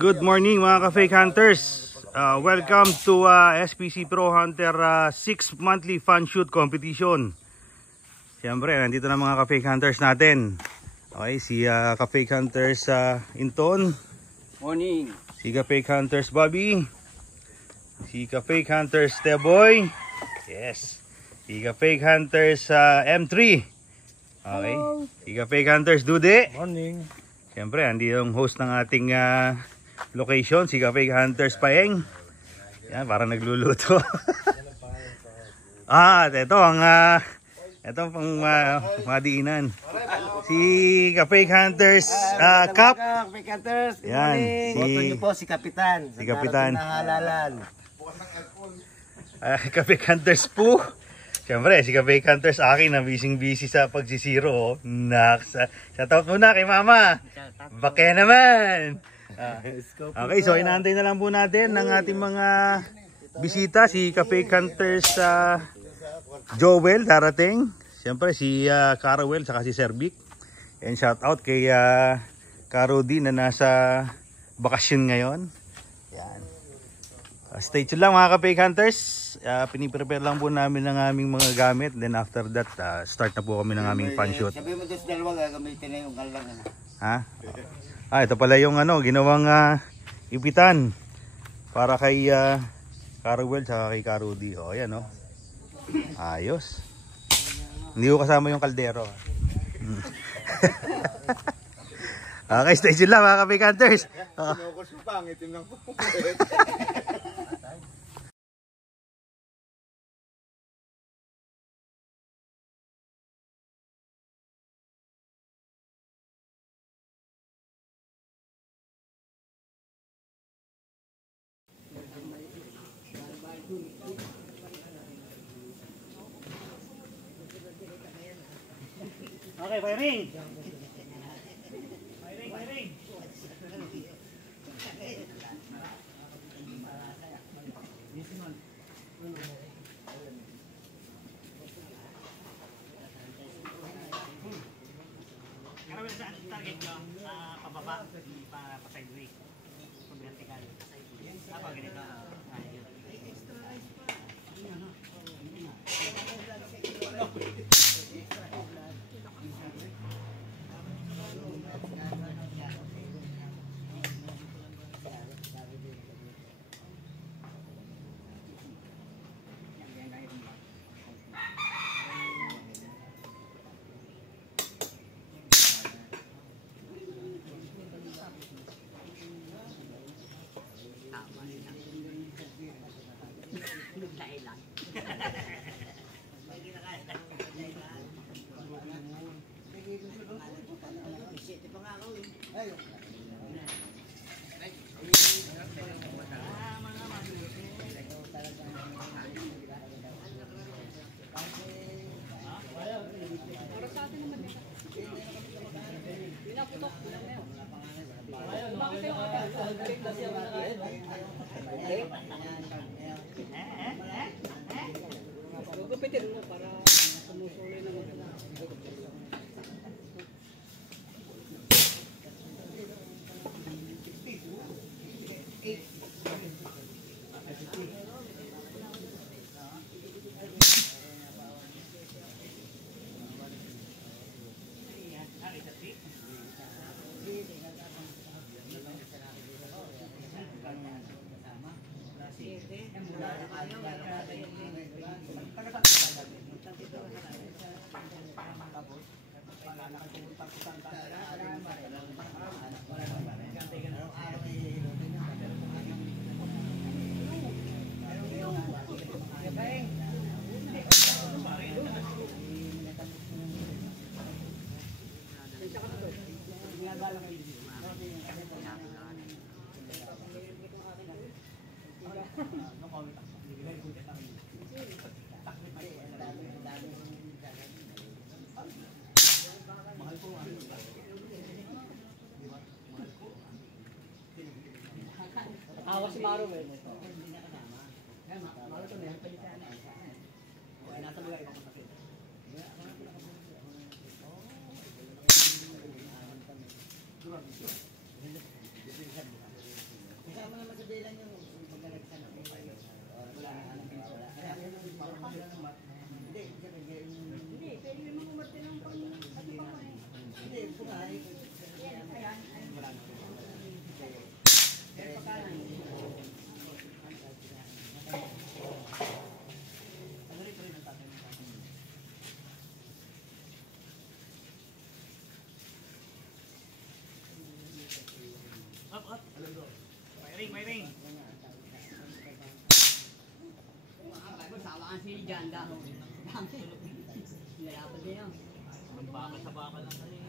Good morning mga ka-fake hunters. Welcome to SPC Pro Hunter 6 monthly fun shoot competition. Siyempre, nandito na mga ka-fake hunters natin. Okay, si ka-fake hunters Inton. Morning. Si ka-fake hunters Bobby. Si ka-fake hunters Teboy. Yes. Si ka-fake hunters M3. Okay. Hello. Si ka-fake hunters Dude. Morning. Siyempre, andi yung host ng ating location, si ka-fake hunters Paeng. Yan, parang nagluluto. Ito ang pang madiinan. Si ka-fake hunters Cap. Ka-fake hunters. Yan, Boto niyo po si Kapitan. Si Kapitan. Sa halalan. Ka-fake hunters Poo. Siyempre, si ka-fake hunters akin na busy sa pagsisiro. Shoutout muna kay Mama. Bakya naman. Okay, so inaantay na lang po natin ng ating mga bisita. Si ka-fake hunters Joel darating. Siyempre si Carawel saka si Sir Vic. And shoutout kay Caro D na nasa bakasyon ngayon. Yan. Stay tuned lang mga ka-fake hunters. Piniprepare lang po namin ng aming mga gamit. Then after that, start na po kami ng aming fun shoot. Sabi mo dos dalawa gagamitin na yung kalang. Ha? Ito pala yung ginawang ipitan para kay Carawel at kay Karudi. O, ayan o. Ayos. Hindi ko kasama yung kaldero. Okay, stay tuned lang mga ka-fake hunters. Okay, firing! Firing! Carawel, saan target nyo? Pababa, pa-sideway. Pag-vertical. Pag ganito. Gugupitin mo para sumusuloy na maganda. Awa si Maro eh. Maro to na palitan. Ay nasa mga ibang kapatid. Kasama naman sa bilang yung maglalagsan ako. Wala na alam ko. Wala. Hindi, hindi, pwede naman umarte ng pang hindi, pungay. Ayan. Pero pagkalan. Up. May ring. Sawakan si Janda. Lalapan din yun. Ang bakal lang kanina.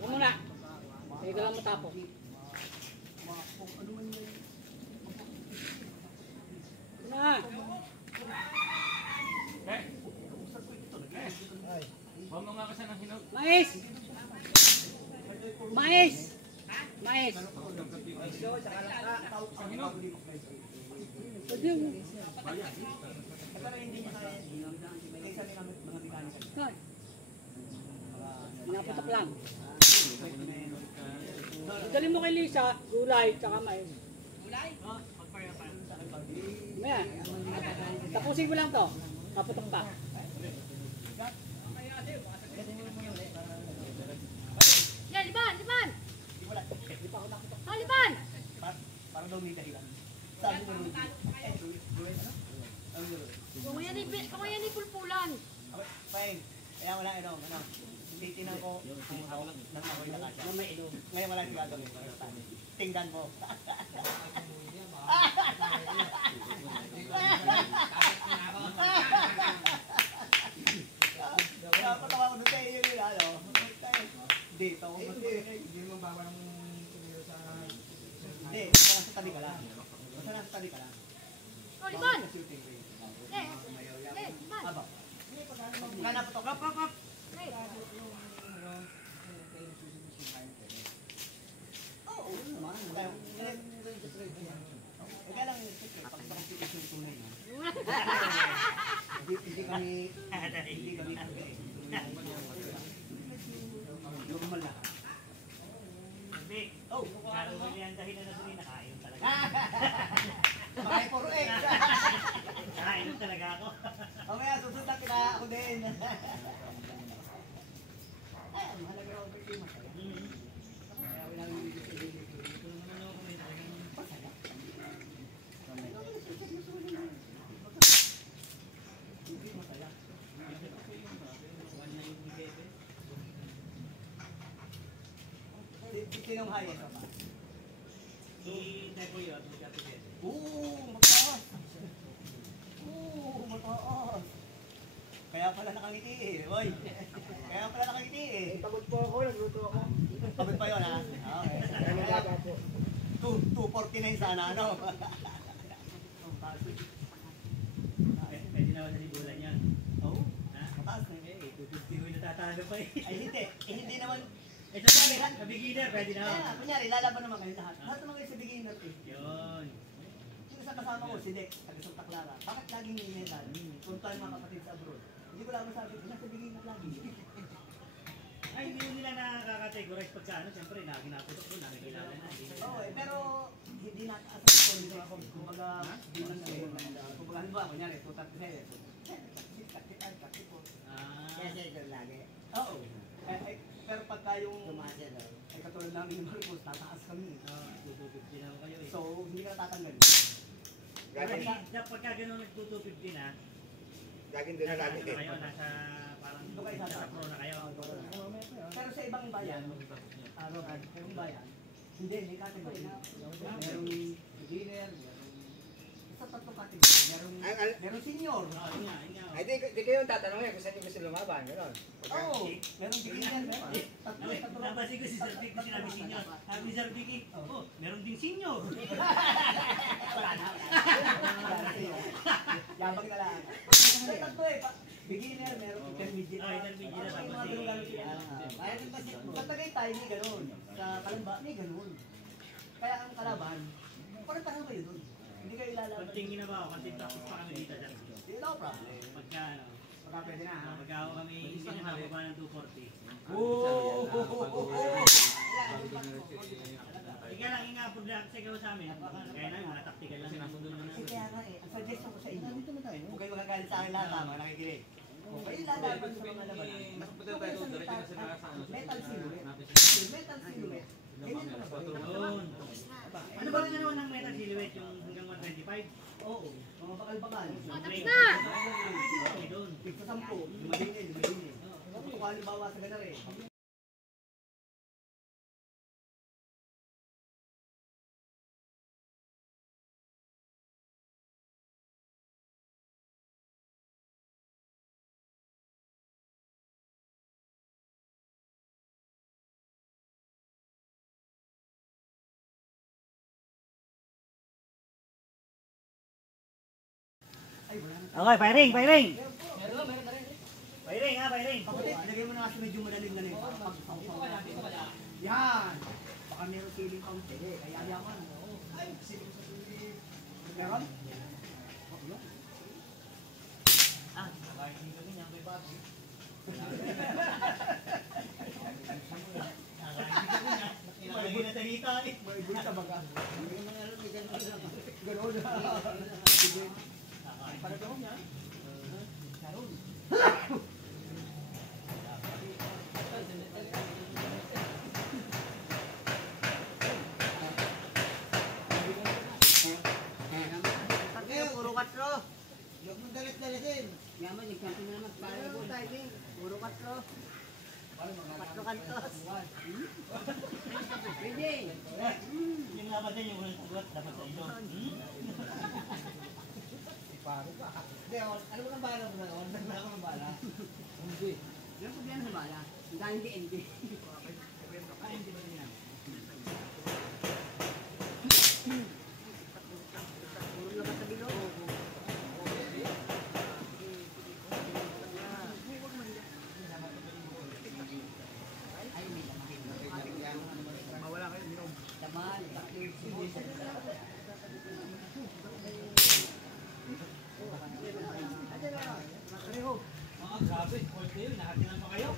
Ako muna. Hindi ka lang matapos. Na. Huwag mo nga kasi ng hinog. Mais! Mais! Mais! Pwede mo. Hoy. Pinapatak lang. Dali mo kay Lisa, gulay, tsaka mais. Gulay? Maya. Tapusin mo lang to. Kaputok ka. Yan, liban! Ah, liban! Parang daw may dahilan. Kung yan ay pulpulan. Fine. Kaya wala titinan ko kung ako nang ako'y nakasya. Ngayon wala yung gagawin. Tingnan mo. Napatawa ko doon tayo yun ano. Dito ako. Hindi mo bawal ang sa... Hindi, basta nasa tabi ka lang. Basta nasa tabi ka lang. Oh, liban! Liban! Aba. Kaya napatok. Kap. Oo, naman. Kaya lang, pag sa computer yung tunay na. Hindi kami normal na. Oh, Naroon yan dahil na doon nakain talaga. Makay puro egg. Nakain talaga ako. Mamaya susundan kita ako din. Ay, mahalaga raw ang team. Kaya wala nang bibigay. Sinong highest pa? Si Teko yun, Mataas. Mataas. Kaya pala nakangiti eh, boy. Kaya pala nakangiti eh. Pagod po ako, nagluto ako. Pagod pa yun ha? Okay. 249 sana ano? pwede naman sa libulan yan. Oo. Ha? Mataas na. Eh, 250 mo natatalo pa eh. Ay hindi. Hindi naman. Ito sa beginner, pwede na. Kaya nga, kunyari, lalaban naman kayo lahat. Lahat naman kayo sa beginner eh. Yun. Yung isang kasama ko, si Dex, taga Santa Clara. Bakit laging inilan? Kung tayo mga kapatid sa abroad. Hindi ko lang masabi, nasa beginner lagi. Ay, hindi mo nila nakaka-categorize pagka ano, siyempre, nakinaputok ko, nakikilala na. Oo pero hindi nataas ang score nito ako. Kumbaga, bilang kayo. Kumbaga, halimbawa, kunyari, 236. Ah, lagi. Oo. Pero pagka yung, Tumasya daw. katulad namin yung Marcos, tataas kami. 250 na kayo eh. So, hindi ka natatanggal. Pero pagka gano'n nag-250 na, Laging doon na nasa lagi ano kayo, nasa parang Doon kayo nasa pro na kayo. Pero sa ibang bayan, sa ibang bayan, hindi, may category. Merong beginner, merong sa tatlong category. Merong senior. Yun nga. Ay, di kayo tatanungin kung saan yung gusto lumaban, gano'n. Oo, merong beginner, meron. Tatlo. Nabasi ko si Sir Vic na sinabi senior. Sabi ni Sir Vicky, oh, meron din senior. Wala na. Labang na lang. Sa tatlo eh, beginner, merong intermediate. Intermediate na Mga tapos ganun sila. Kaya rin kasi Sa Tagaytay, may ganun. Sa Kalamba, may ganun. Kaya ang kalaban, parang kayo doon. Hindi kayo ilalaban. Konting ginawa ko, konting practice pa kami dito. Hindi daw problem. Pagka ano, Baka pwede na ha. pagka ako kami hindi na nakababa ng 240. Ika lang, ingapod lang kasi ikaw sa amin. Kaya na, mga taktikal lang. Sinasundon naman Kasi namin. kaya nga ang suggestion ko sa inyo. Huwag kayo magagalit sa akin lahat ha, mga nakikinig. Huwag kayo lalaban sa mga labanan. Huwag kayo sa metal silhouette. Metal silhouette. Ganyan mo na ba? Yun. Ano ba rin naman ng metal silhouette yung hanggang 125? Oo. Mga bakal-bakal. Tapos na! Okay, doon. Tigpa 10. Lumalinin. Kung halimbawa sa ganar eh. Okay, firing, firing! Firing ha, firing! Kapatid, ilagay mo na kasi medyo madaling na rin. Yan! Baka meron ceiling counter eh. Kaya yaman. Ay, ceiling sa ceiling. Meron? Ah, kahit hindi kami niya may babi. Ilagay na talita eh. May bulit sa baga. Ganon. Sige. Para daw niya. Ganon. Puro katro. Huwag mong dalit-dalitin. Yaman, nagkampi na naman. Parang po tayo din. Puro katro. Katro kantos. Pwede. Yung laban din, yung unang sagot, dapat sa inyo. Paro ka. Hindi, ano mo nang bala mo na? Order na ako ng bala. Hindi. Yung problema sa bala. Ang dahil hindi. Ay, hindi ba niya? Puro labas sa bilog. Ay, may laman. Mawala kayo, minom. Laman, takyo. Mga grabe, hold kayo, nakatilan pa kayo.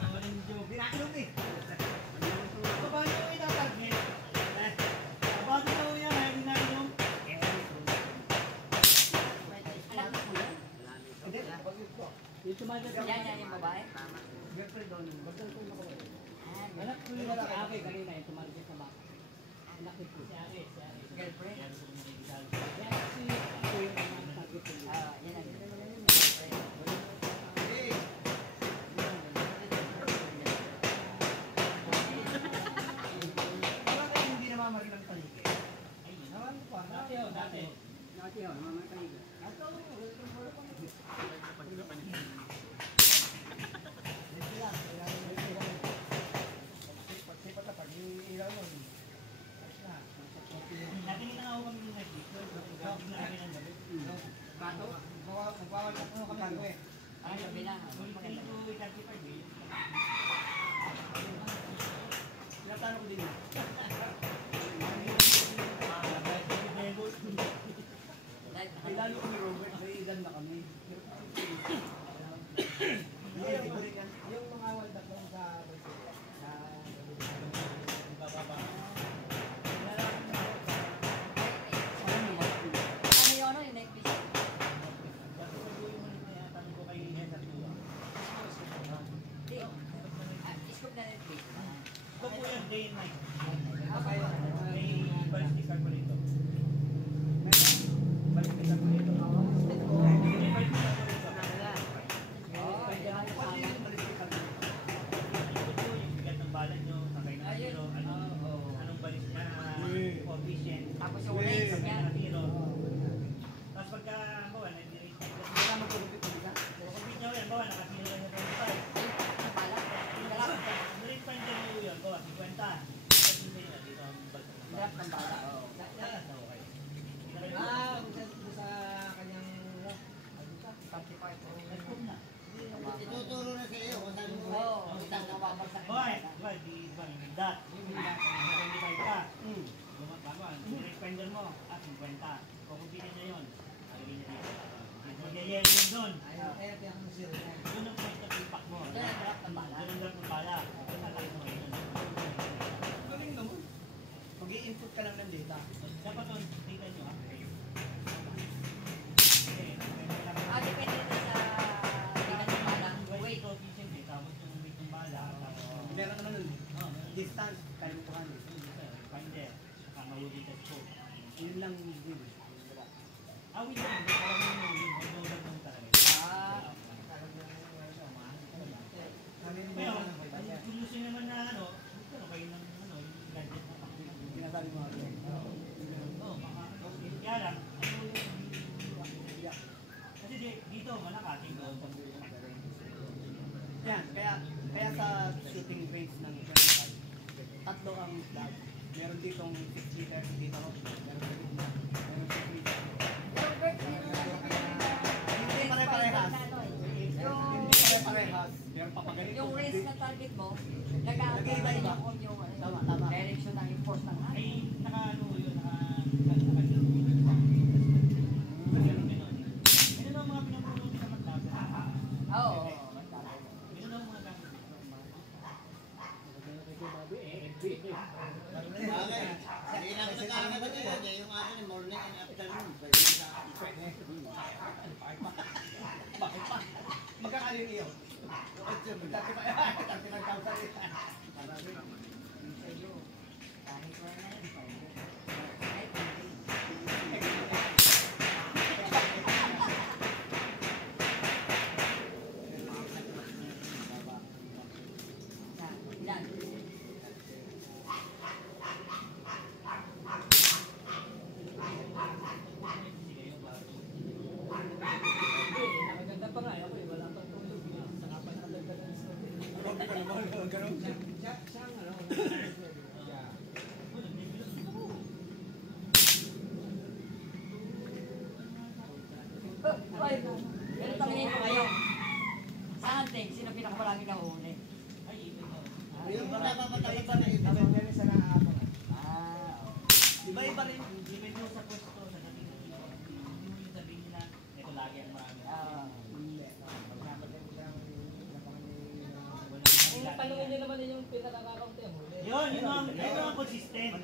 Nawaling joke. Binakulong eh. Paano yung itatarget? Paano daw yan, hindi namin yung... Anak mo po yan? Hindi, pag-ibig ko. Yung tumagal sa yan yung babae? Girlfriend doon. Bagdang ko na ako. Anak ko yung si Ake kanina yung tumagal sa baka. Anak ko po. Si Ari. Girlfriend? Yan, kung may isal. Yan si ako yung mga target ko. Yan ang girlfriend. Bakit hindi namamaril ang talikid? Naman ko pa. Dati yun, dati. Dati yun, mga kaibigan. Pagsipat na pag ilaw nun. Dati nga ako kami yung nag-dito. Gawin na kami ng gabi. Kato? Magbawal na po kami gawin. Ay, sabi na. Ulit ko 35 eh. Pinapano ko din yun. Ay, lalo kami Robert, naiigan na kami. Yung mga waldak lang sa... Ano yun, ano yung neck piece? Di. Scoop na neck piece. Ito po yung day and night. Kayo, May ballistic calculator. balik ka sa kulito. May ballistic calculator. Pwede yung balik ka sa kulito. Ito po yung bigat ng bala nyo, sakay na tiro, anong balis na coefficient. Tapos yung legs Sakay niya. na tiro. Tapos pagka, bawa, nag-direct Wala mo kulupit ko dito. compute nyo yan, bawa, nakatiro lang yung 25. Sa bala. Hirap. Direct find nyo yun, bawa, 50. Dito ang balik. Hirap ng bala. Sa kanyang... Ituturo na sa iyo kung saan mo. Oo. Isang nababagsak. Boy, di ba, may dat. Yung 25 ka. Bago, direct finder mo, 50. Kukumpitin nyo yun. Alagin nyo dito. Magyayelo yun doon. Ayaw, kaya pinakamusiro na. Doon ang point of impact mo. Kaya harap ng bala. Doon ang drop ng bala. Doon tatay mo ngayon. Galing naman. Mag-i-input ka lang ng data. Dapat doon, tingnan nyo ah. Depende na sa bigat ng bala. Weight coefficient eh. Tapos yung weight ng bala. Meron naman nun. Distance, kalimutan. Finder. Saka mahuli ka scope. Yun lang yun. Wait lang. Parang yung mahuli. Magdodog mo talaga. Ngayon, kung gusto nyo naman na ano, gusto kayo ng ano, yung gadget na pakita. Pinasabi mo ako. Oo, kaya lang, ano yung kasi dito, malakating doon. Yan, kaya sa shooting range ng 25, tatlo ang flag. Meron ditong 6 meters dito. Meron dito. Meron 6 meters. Hindi pare-parehas. Hindi pare-parehas. Meron papaganito. Yung range na target mo, nag-aagay yung on yung direction ng yung force ng Ay, hangin. naka-ano yun, Ganun ang mga pinapulong din sa matlaga. Oo. Ganun ang mga gamit. Hindi na kasi kami ba tayo yung akin morning and afternoon. Bakit pa? Magkakalin iyo. Dati pa yan. Dati pa yan. Kahit wala na yun. Ilan? Nakaganda pa nga ako eh, wala pang tulog. Saka pa nakaganda ng story. Grabe ka naman. Ganun. Siyang ano, Ay, ganun tingin ko kayo. Sa hunting, sino pinakamaraming nahuhuli? Ay, ito na. Yung mga napapatay pa na ito. Depende sa naaabang. Iba-iba rin. Depende sa pwesto, sa dating ng iba. Hindi mo yung sabihin nila, ito lagi ang marami. Ang tanongin nyo naman yung pinakakakaunti ang huli. Yun ang consistent.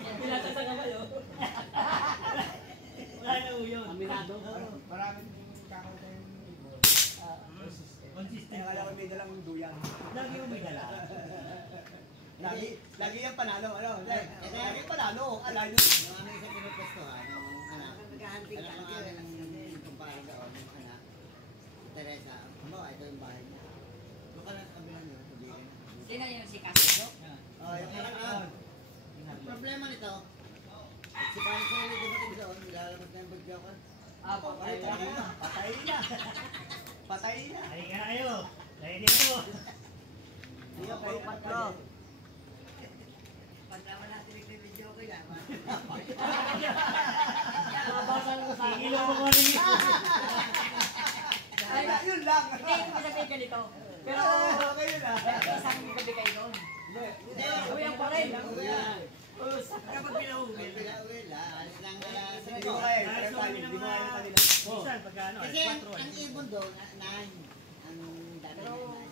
Pinasasanga ba yun? Wala na ho yun. Aminado. Maraming kakautay yung Consistent. kaya kala ko may dalang duyan. Lagi mo may dala. Lagi yung panalo. Ano? Lagi yung panalo. Alay nyo. Yung ano isa pinupustuhan, yung anak. Alam mo akin ang kumpara doon, yung anak. Teresa, ito yung bahay niya. Doon ka lang sa kabilang yun, sabihin. Sino yung si Castro? Yung anak na. Ang problema nito, si Pansel yung dumating doon, nilalabas na yung bagyo ko. Patay na. Patay na. Patay na. Ay ka kayo. Dahil dito. Hindi ka puro patlo. Pagkama natin nagbibideo ko yan. Sige lang mo ko rin ito. Ay, Yun lang. hindi ko sabihin ganito. Pero, Kayo na. isang gabi kayo doon. Hindi, Uwian pa rin. kapag pinauwi, alis lang sa Hindi mo kaya. Dahil sa kami ng Hindi mo kaya mga... kanila. Minsan, pagka ano, Kasi 4 ang ibon doon, 9. Ang dami Pero, na 9.